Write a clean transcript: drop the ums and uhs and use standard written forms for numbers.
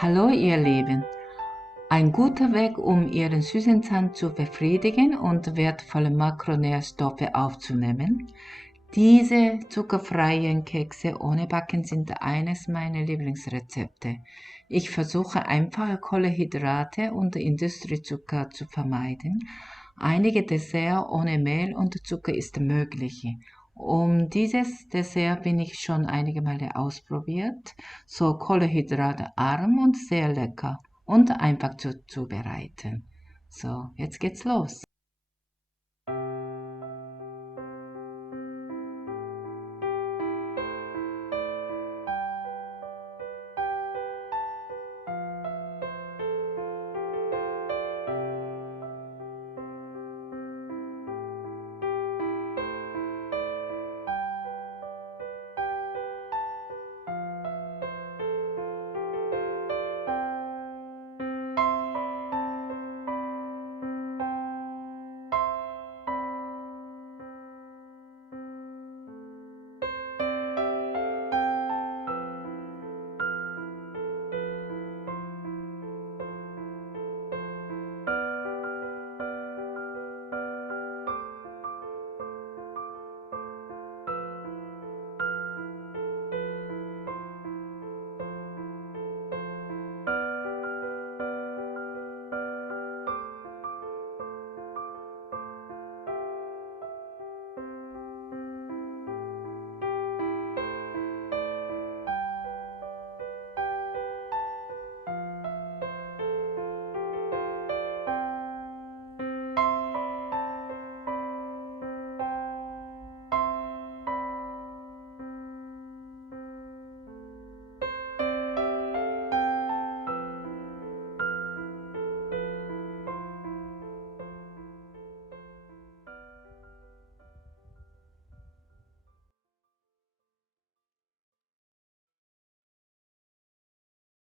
Hallo ihr Lieben, ein guter Weg, um Ihren süßen Zahn zu befriedigen und wertvolle Makronährstoffe aufzunehmen. Diese zuckerfreien Kekse ohne Backen sind eines meiner Lieblingsrezepte. Ich versuche einfache Kohlenhydrate und Industriezucker zu vermeiden. Einige Dessert ohne Mehl und Zucker ist möglich. Dieses Dessert bin ich schon einige Male ausprobiert, so kohlenhydratarm und sehr lecker und einfach zu zubereiten. So, jetzt geht's los.